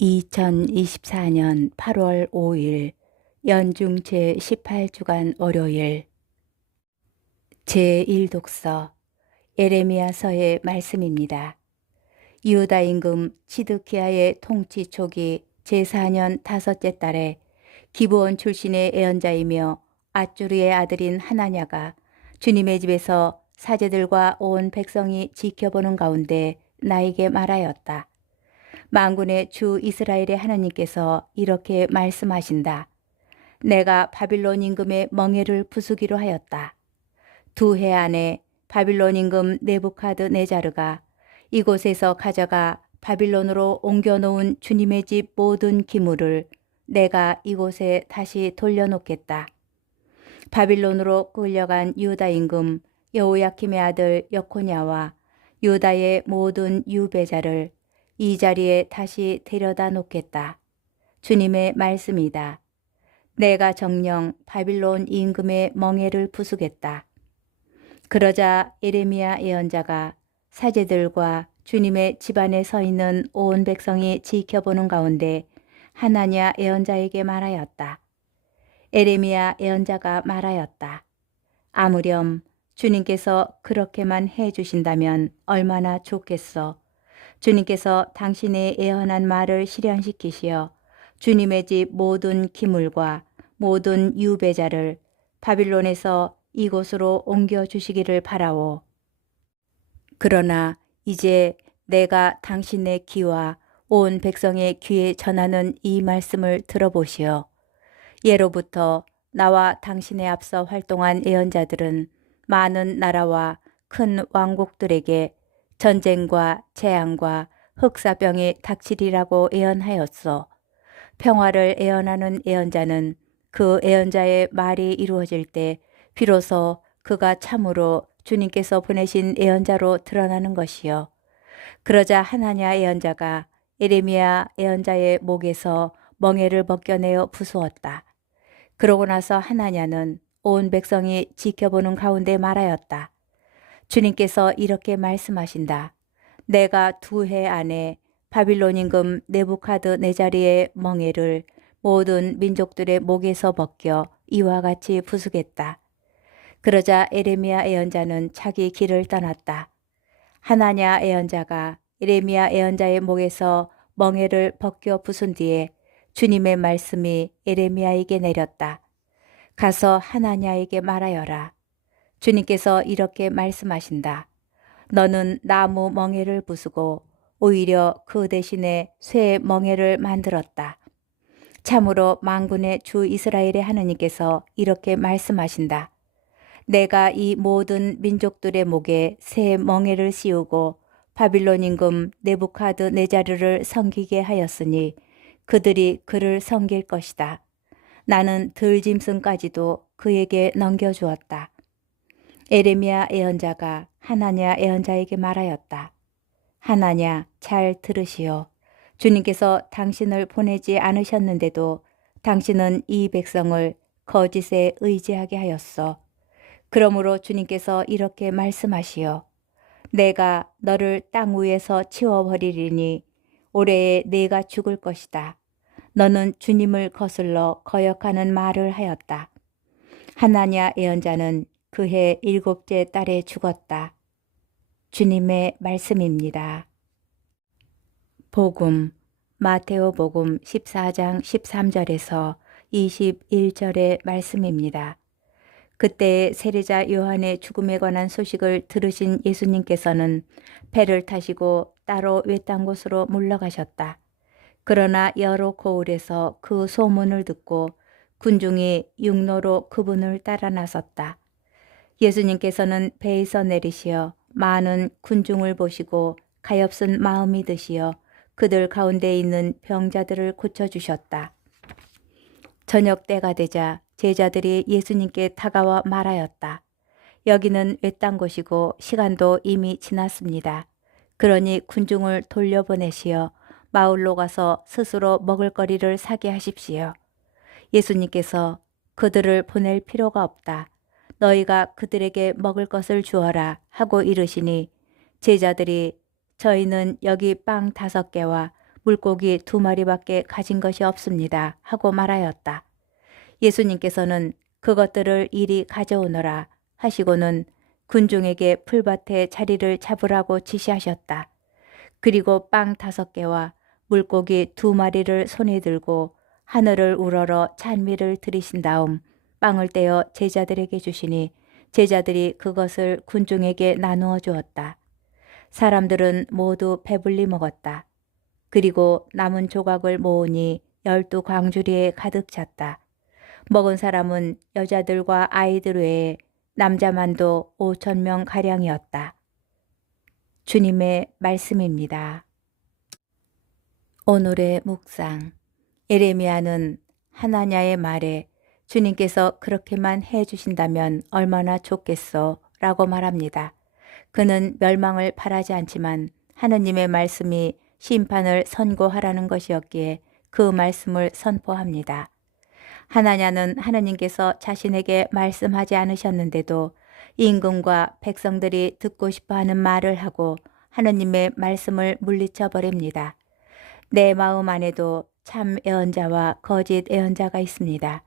2024년 8월 5일 연중 제18주간 월요일 제1독서 에레미야서의 말씀입니다. 유다 임금 시드기야의 통치 초기 제4년 다섯째 달에 기브온 출신의 예언자이며 앗주르의 아들인 하나냐가 주님의 집에서 사제들과 온 백성이 지켜보는 가운데 나에게 말하였다. 만군의 주 이스라엘의 하나님께서 이렇게 말씀하신다. 내가 바빌론 임금의 멍에를 부수기로 하였다. 2해 안에 바빌론 임금 느부갓네자르가 이곳에서 가져가 바빌론으로 옮겨놓은 주님의 집 모든 기물을 내가 이곳에 다시 돌려놓겠다. 바빌론으로 끌려간 유다 임금 여호야킴의 아들 여코냐와 유다의 모든 유배자를 이 자리에 다시 데려다 놓겠다. 주님의 말씀이다. 내가 정녕 바빌론 임금의 멍에를 부수겠다. 그러자 예레미야 예언자가 사제들과 주님의 집안에 서 있는 온 백성이 지켜보는 가운데 하나냐 예언자에게 말하였다. 예레미야 예언자가 말하였다. 아무렴 주님께서 그렇게만 해주신다면 얼마나 좋겠소. 주님께서 당신의 예언한 말을 실현시키시어 주님의 집 모든 기물과 모든 유배자를 바빌론에서 이곳으로 옮겨주시기를 바라오. 그러나 이제 내가 당신의 귀와 온 백성의 귀에 전하는 이 말씀을 들어보시오. 예로부터 나와 당신의 앞서 활동한 예언자들은 많은 나라와 큰 왕국들에게 전쟁과 재앙과 흑사병이 닥치리라고 예언하였소. 평화를 예언하는 예언자는 그 예언자의 말이 이루어질 때 비로소 그가 참으로 주님께서 보내신 예언자로 드러나는 것이요. 그러자 하나냐 예언자가 예레미야 예언자의 목에서 멍에를 벗겨내어 부수었다. 그러고 나서 하나냐는 온 백성이 지켜보는 가운데 말하였다. 주님께서 이렇게 말씀하신다. 내가 2해 안에 바빌론 임금 느부갓네자르의 멍에를 모든 민족들의 목에서 벗겨 이와 같이 부수겠다. 그러자 예레미야 예언자는 자기 길을 떠났다. 하나냐 예언자가 예레미야 예언자의 목에서 멍에를 벗겨 부순 뒤에 주님의 말씀이 예레미야에게 내렸다. 가서 하나냐에게 말하여라. 주님께서 이렇게 말씀하신다. 너는 나무 멍에를 부수고 오히려 그 대신에 쇠 멍에를 만들었다. 참으로 만군의 주 이스라엘의 하느님께서 이렇게 말씀하신다. 내가 이 모든 민족들의 목에 새 멍에를 씌우고 바빌론 임금 느부갓네자르를 섬기게 하였으니 그들이 그를 섬길 것이다. 나는 들짐승까지도 그에게 넘겨주었다. 예레미야 예언자가 하나냐 예언자에게 말하였다. 하나냐 잘 들으시오. 주님께서 당신을 보내지 않으셨는데도 당신은 이 백성을 거짓에 의지하게 하였소. 그러므로 주님께서 이렇게 말씀하시오. 내가 너를 땅 위에서 치워버리리니 올해에 네가 죽을 것이다. 너는 주님을 거슬러 거역하는 말을 하였다. 하나냐 예언자는 그해 7째 달에 죽었다. 주님의 말씀입니다. 복음 마테오복음 14장 13절에서 21절의 말씀입니다. 그때 세례자 요한의 죽음에 관한 소식을 들으신 예수님께서는 배를 타시고 따로 외딴 곳으로 물러가셨다. 그러나 여러 고을에서 그 소문을 듣고 군중이 육로로 그분을 따라 나섰다. 예수님께서는 배에서 내리시어 많은 군중을 보시고 가엾은 마음이 드시어 그들 가운데 있는 병자들을 고쳐주셨다. 저녁 때가 되자 제자들이 예수님께 다가와 말하였다. 여기는 외딴 곳이고 시간도 이미 지났습니다. 그러니 군중을 돌려보내시어 마을로 가서 스스로 먹을거리를 사게 하십시오. 예수님께서 그들을 보낼 필요가 없다. 너희가 그들에게 먹을 것을 주어라 하고 이르시니 제자들이 저희는 여기 빵 5개와 물고기 2마리밖에 가진 것이 없습니다 하고 말하였다. 예수님께서는 그것들을 이리 가져오너라 하시고는 군중에게 풀밭에 자리를 잡으라고 지시하셨다. 그리고 빵 5개와 물고기 2마리를 손에 들고 하늘을 우러러 찬미를 드리신 다음 빵을 떼어 제자들에게 주시니 제자들이 그것을 군중에게 나누어 주었다. 사람들은 모두 배불리 먹었다. 그리고 남은 조각을 모으니 12광주리에 가득 찼다. 먹은 사람은 여자들과 아이들 외에 남자만도 5,000명 가량이었다. 주님의 말씀입니다. 오늘의 묵상. 예레미야는 하나냐의 말에 주님께서 그렇게만 해주신다면 얼마나 좋겠소 라고 말합니다. 그는 멸망을 바라지 않지만 하느님의 말씀이 심판을 선고하라는 것이었기에 그 말씀을 선포합니다. 하나냐는 하느님께서 자신에게 말씀하지 않으셨는데도 임금과 백성들이 듣고 싶어하는 말을 하고 하느님의 말씀을 물리쳐 버립니다. 내 마음 안에도 참 예언자와 거짓 예언자가 있습니다.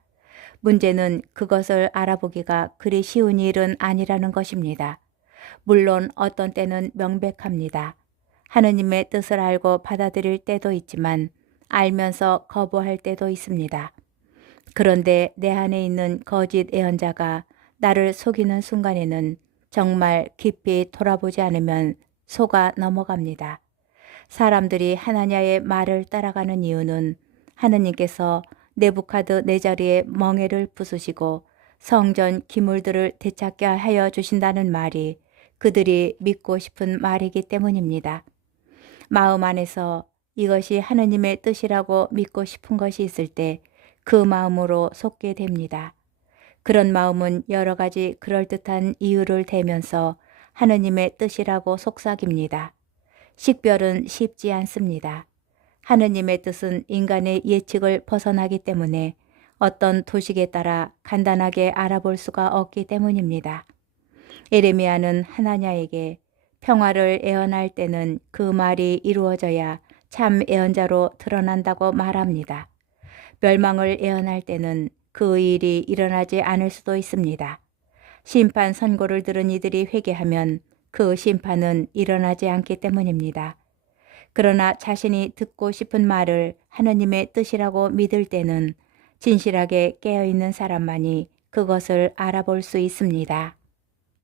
문제는 그것을 알아보기가 그리 쉬운 일은 아니라는 것입니다. 물론 어떤 때는 명백합니다. 하느님의 뜻을 알고 받아들일 때도 있지만 알면서 거부할 때도 있습니다. 그런데 내 안에 있는 거짓 예언자가 나를 속이는 순간에는 정말 깊이 돌아보지 않으면 속아 넘어갑니다. 사람들이 하나냐의 말을 따라가는 이유는 하느님께서 네부카드네자르의 멍에를 부수시고 성전 기물들을 되찾게 하여 주신다는 말이 그들이 믿고 싶은 말이기 때문입니다. 마음 안에서 이것이 하느님의 뜻이라고 믿고 싶은 것이 있을 때 그 마음으로 속게 됩니다. 그런 마음은 여러 가지 그럴듯한 이유를 대면서 하느님의 뜻이라고 속삭입니다. 식별은 쉽지 않습니다. 하느님의 뜻은 인간의 예측을 벗어나기 때문에 어떤 도식에 따라 간단하게 알아볼 수가 없기 때문입니다. 예레미야는 하나냐에게 평화를 예언할 때는 그 말이 이루어져야 참 예언자로 드러난다고 말합니다. 멸망을 예언할 때는 그 일이 일어나지 않을 수도 있습니다. 심판 선고를 들은 이들이 회개하면 그 심판은 일어나지 않기 때문입니다. 그러나 자신이 듣고 싶은 말을 하느님의 뜻이라고 믿을 때는 진실하게 깨어있는 사람만이 그것을 알아볼 수 있습니다.